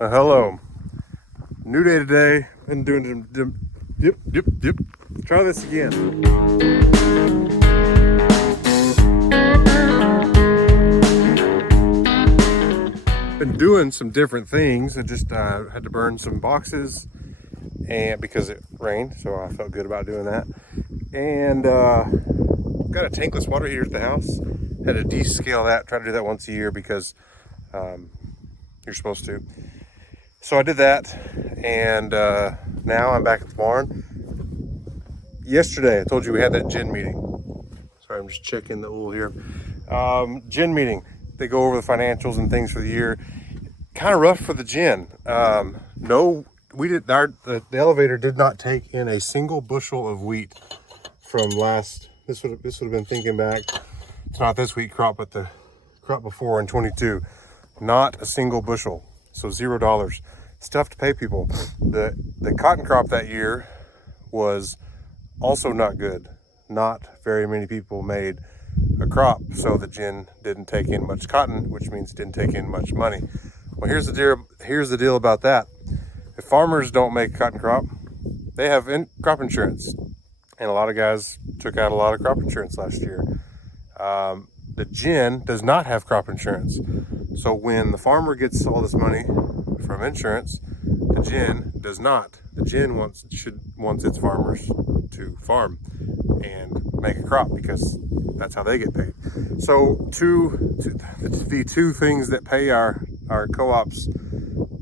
Hello. New day today. Been doing yep. Try this again. Been doing some different things. I just had to burn some boxes, and because it rained, so I felt good about doing that. And got a tankless water heater at the house. Had to descale that. Try to do that once a year because you're supposed to. So I did that, and now I'm back at the barn. Yesterday, I told you we had that gin meeting. Sorry, I'm just checking the oil here. Gin meeting. They go over the financials and things for the year. Kind of rough for the gin. No, we did. The elevator did not take in a single bushel of wheat from last. This would have been thinking back. It's not this wheat crop, but the crop before in 22. Not a single bushel. So $0. It's tough to pay people. The cotton crop that year was also not good. Not very many people made a crop, so the gin didn't take in much cotton, which means didn't take in much money. Well, here's the deal about that. If farmers don't make a cotton crop, they have crop insurance, and a lot of guys took out a lot of crop insurance last year. The gin does not have crop insurance. So when the farmer gets all this money from insurance, the gin does not. The gin wants its farmers to farm and make a crop because that's how they get paid. So the two things that pay our co-ops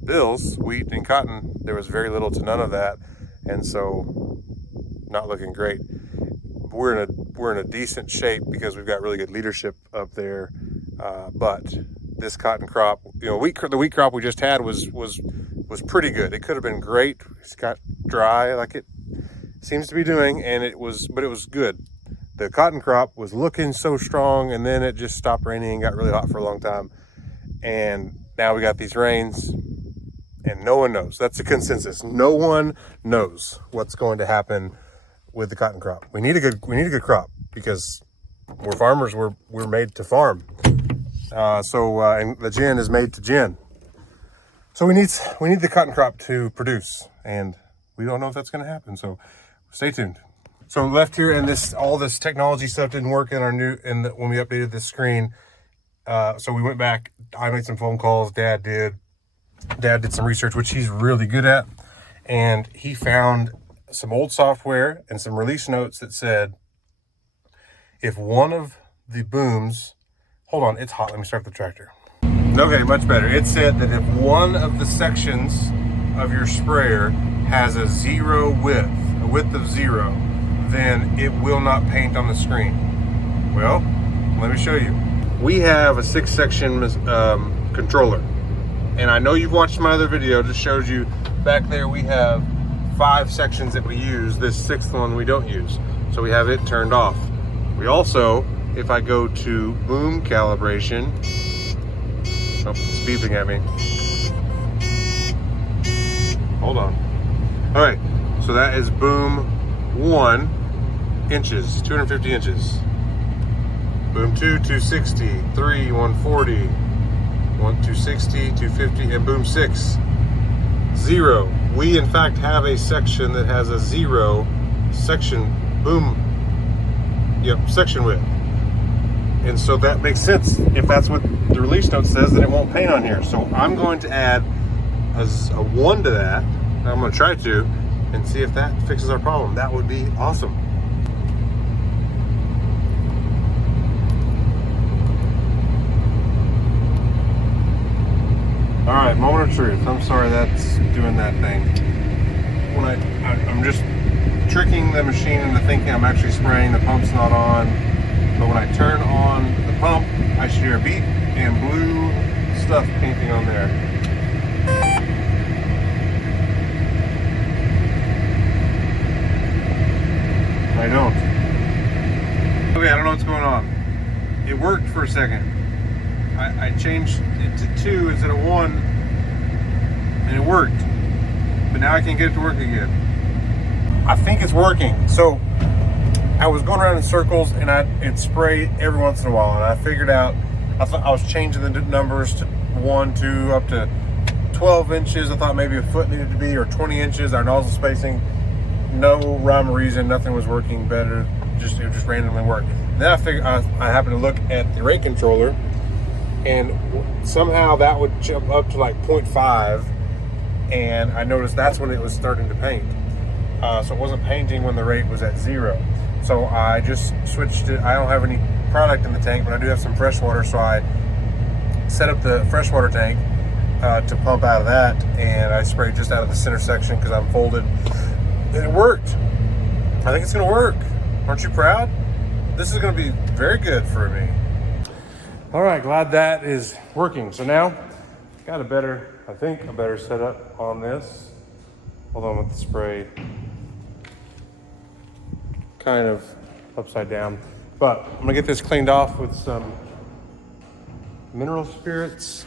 bills, wheat and cotton, there was very little to none of that, and so not looking great. We're in a decent shape because we've got really good leadership up there, but this cotton crop, the wheat crop we just had was pretty good. It could have been great. It's got dry like it seems to be doing, but it was good. The cotton crop was looking so strong, and then it just stopped raining and got really hot for a long time. And now we got these rains, and no one knows. That's the consensus. No one knows what's going to happen with the cotton crop. We need a good crop because we're farmers. We're made to farm. And the gin is made to gin. So we need the cotton crop to produce, and we don't know if that's going to happen. So stay tuned. So left here, and all this technology stuff didn't work in when we updated this screen. So we went back. I made some phone calls. Dad did some research, which he's really good at, and he found some old software and some release notes that said if one of the booms, hold on, it's hot. Let me start the tractor. Okay, much better. It said that if one of the sections of your sprayer has a width of 0, then it will not paint on the screen. Well, let me show you. We have a 6-section controller, and I know you've watched my other video. It just shows you back there we have 5 sections that we use. This 6th one we don't use, so we have it turned off. We also, if I go to boom calibration, oh, it's beeping at me. Hold on. All right, so that is boom 1 inches, 250 inches. Boom 2, 260, 3, 140, 260, 250, and boom 6, 0. We in fact have a section that has a 0 section section width. And so that makes sense. If that's what the release note says, then it won't paint on here. So I'm going to add a 1 to that. I'm going to try to, and see if that fixes our problem. That would be awesome. All right, moment of truth. I'm sorry that's doing that thing. When I'm just tricking the machine into thinking I'm actually spraying, the pump's not on. But when I turn on the pump, I should hear a beep and blue stuff painting on there. I don't. Okay, I don't know what's going on. It worked for a second. I changed it to 2 instead of 1, and it worked. But now I can't get it to work again. I think it's working. So I was going around in circles, and it'd spray every once in a while, and I figured out, I thought I was changing the numbers to 1, 2, up to 12 inches. I thought maybe a foot needed to be, or 20 inches. Our nozzle spacing, no rhyme or reason, nothing was working better. It just randomly worked. Then I figured I happened to look at the rate controller, and somehow that would jump up to like 0.5, and I noticed that's when it was starting to paint. So it wasn't painting when the rate was at 0. So I just switched it. I don't have any product in the tank, but I do have some fresh water, so I set up the freshwater tank to pump out of that, and I sprayed just out of the center section because I'm folded, and it worked. I think it's gonna work. Aren't you proud? This is gonna be very good for me. All right, glad that is working. So now, got a better setup on this. Although I'm with the spray kind of upside down. But I'm gonna get this cleaned off with some mineral spirits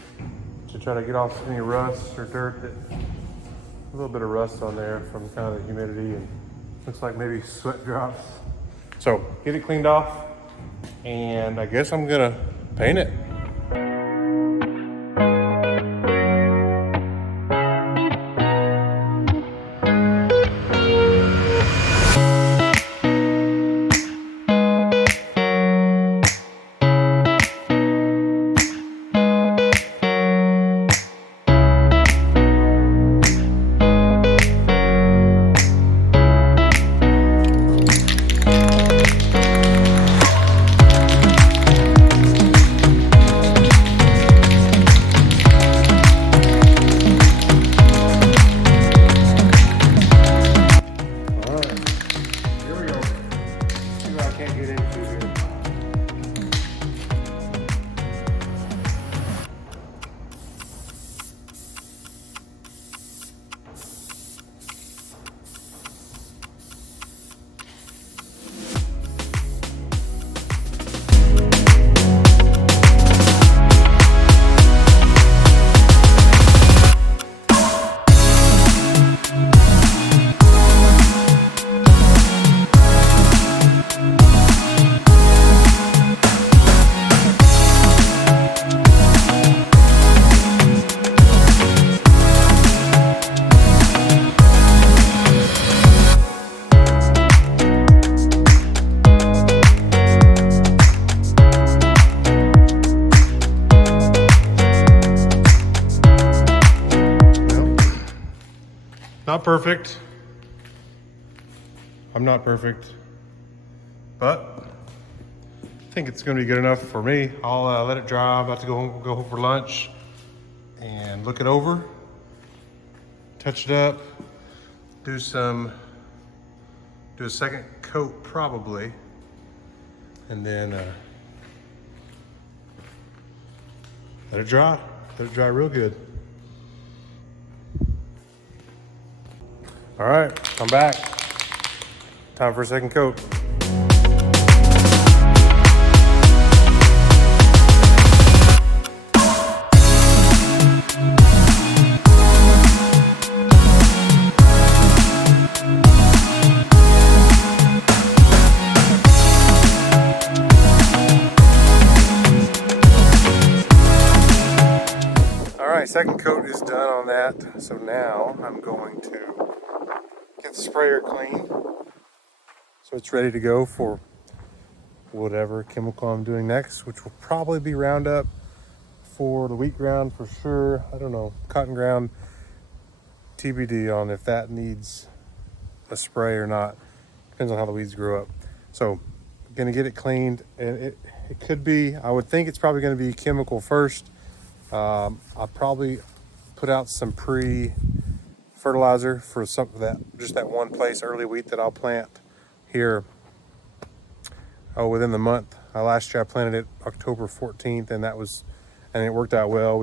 to try to get off any rust or dirt. A little bit of rust on there from kind of the humidity, and looks like maybe sweat drops. So get it cleaned off, and I guess I'm gonna paint it. Not perfect. I'm not perfect, but I think it's gonna be good enough for me. I'll let it dry. I'm about to go home for lunch and look it over, touch it up, do a second coat probably, and then let it dry real good. All right, I'm back. Time for a second coat. All right, second coat is done on that. So now I'm going to get the sprayer clean, so it's ready to go for whatever chemical I'm doing next, which will probably be Roundup for the wheat ground for sure. I don't know, cotton ground, TBD on if that needs a spray or not. Depends on how the weeds grow up. So I'm gonna get it cleaned, and it could be, I would think it's probably gonna be chemical first. I'll probably put out some fertilizer for some of that, just that one place, early wheat that I'll plant here within the month. Last year I planted it October 14th, and it worked out well.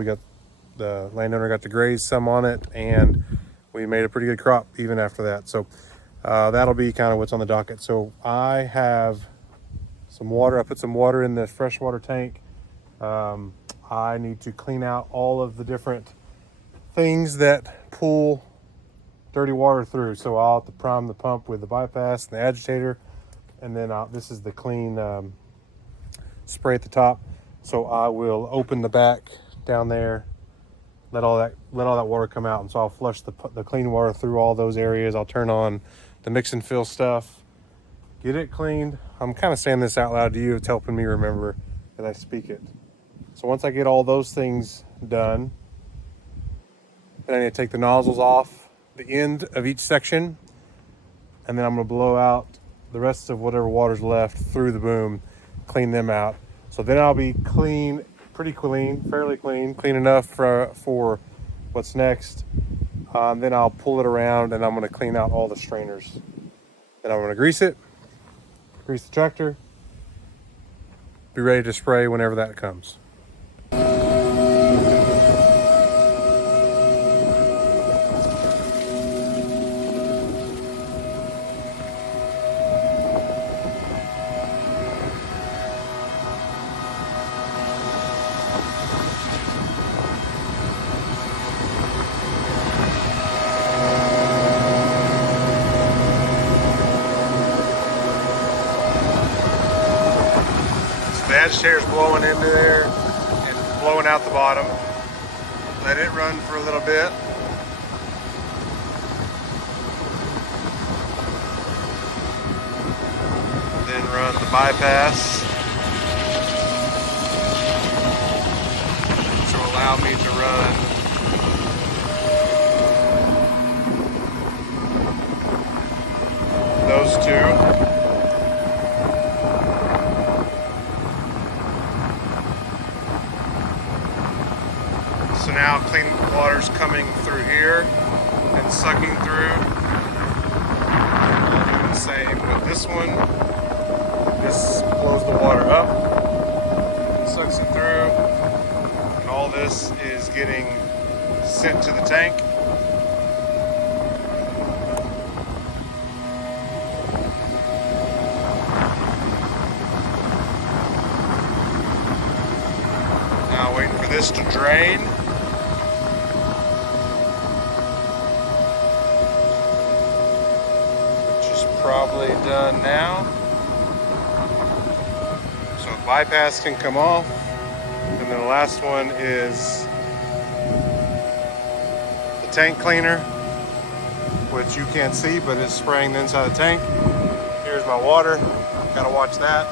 The landowner got to graze some on it, and we made a pretty good crop even after that. So that'll be kind of what's on the docket. So I have some water. I put some water in the freshwater tank. I need to clean out all of the different things that pull dirty water through. So I'll have to prime the pump with the bypass and the agitator, and then this is the clean spray at the top. So I will open the back down there, let all that water come out. And so I'll flush the clean water through all those areas. I'll turn on the mix and fill stuff, get it cleaned. I'm kind of saying this out loud to you. It's helping me remember as I speak it. So once I get all those things done, then I need to take the nozzles off the end of each section, and then I'm going to blow out the rest of whatever water's left through the boom, clean them out. So then I'll be clean, pretty clean, fairly clean enough for what's next. Then I'll pull it around and I'm going to clean out all the strainers. Then I'm going to grease it, grease the tractor, be ready to spray whenever that comes. The agitator's blowing into there and blowing out the bottom. Let it run for a little bit. Then run the bypass to allow me to run those two. So now clean water's coming through here and sucking through. I'll do the same with this one. This blows the water up, sucks it through, and all this is getting sent to the tank. Now waiting for this to drain. Probably done now. So the bypass can come off. And then the last one is the tank cleaner, which you can't see, but it's spraying the inside of the tank. Here's my water. Gotta watch that.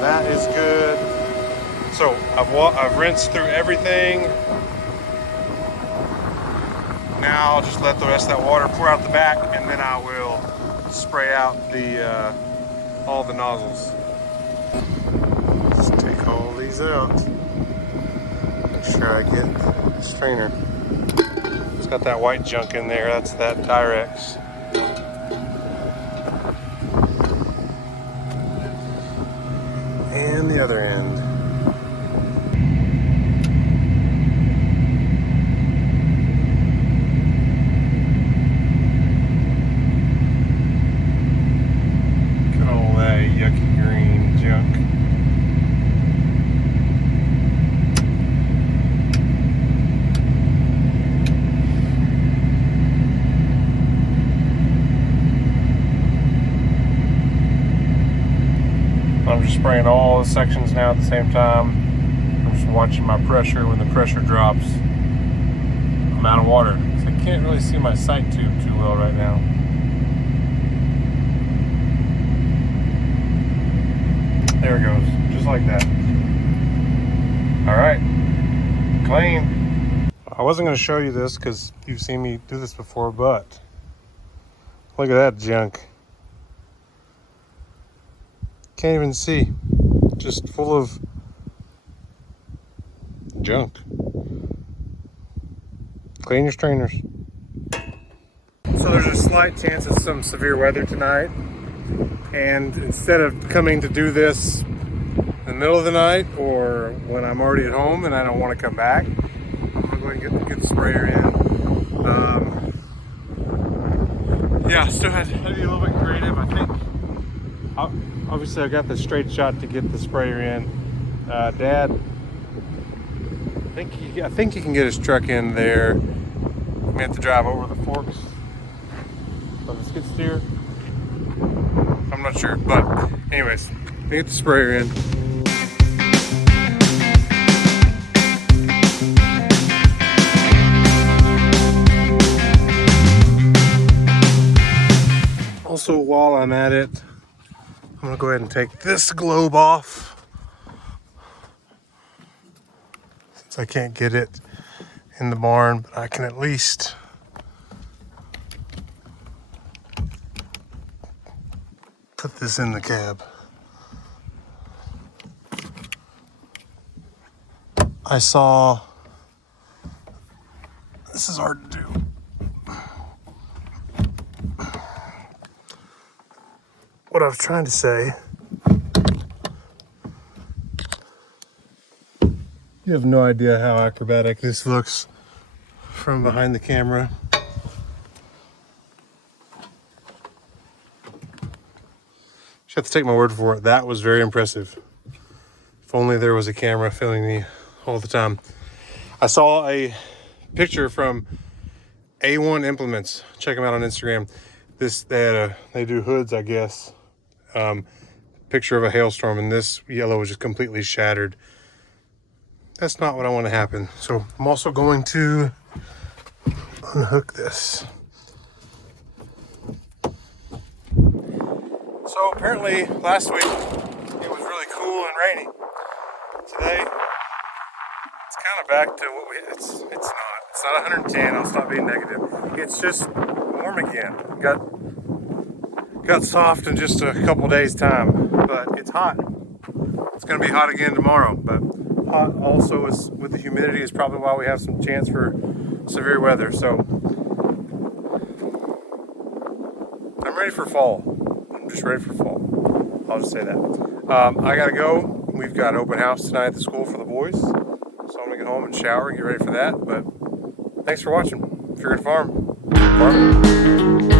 That is good. So I've rinsed through everything. Now I'll just let the rest of that water pour out the back, and then I will spray out all the nozzles. Just take all these out. Make sure I get the strainer. It's got that white junk in there. That's that Dyrex. And the other end. Yucky green junk. I'm just spraying all the sections now at the same time. I'm just watching my pressure. When the pressure drops, I'm out of water. So I can't really see my sight tube too well right now. There it goes, just like that. All right, clean. I wasn't gonna show you this because you've seen me do this before, but look at that junk. Can't even see, just full of junk. Clean your strainers. So there's a slight chance of some severe weather tonight. And instead of coming to do this in the middle of the night or when I'm already at home and I don't want to come back, I'm gonna go ahead and get the sprayer in. Yeah, still had to be a little bit creative. I think, obviously I got the straight shot to get the sprayer in. Dad, I think he can get his truck in there. We have to drive over the forks of the skid steer. I'm not sure, but anyways, Get the sprayer in. Also, while I'm at it, I'm gonna go ahead and take this globe off since I can't get it in the barn, but I can at least put this in the cab. I saw, this is hard to do. What I was trying to say, you have no idea how acrobatic this looks from behind the camera. Just have to take my word for it. That was very impressive. If only there was a camera filming me all the time. I saw a picture from A1 Implements. Check them out on Instagram. They do hoods, I guess. Picture of a hailstorm, and this yellow was just completely shattered. That's not what I want to happen. So I'm also going to unhook this. So apparently last week it was really cool and rainy. Today it's kind of back to what it's not 110. I'll stop being negative. It's just warm again. Got soft in just a couple days time, but it's hot. It's gonna be hot again tomorrow, but hot also is with the humidity is probably why we have some chance for severe weather. So I'm ready for fall. I'm just ready for fall. I'll just say that. I gotta go. We've got open house tonight at the school for the boys. So I'm gonna get home and shower and get ready for that. But thanks for watching. If you're gonna farm, farm.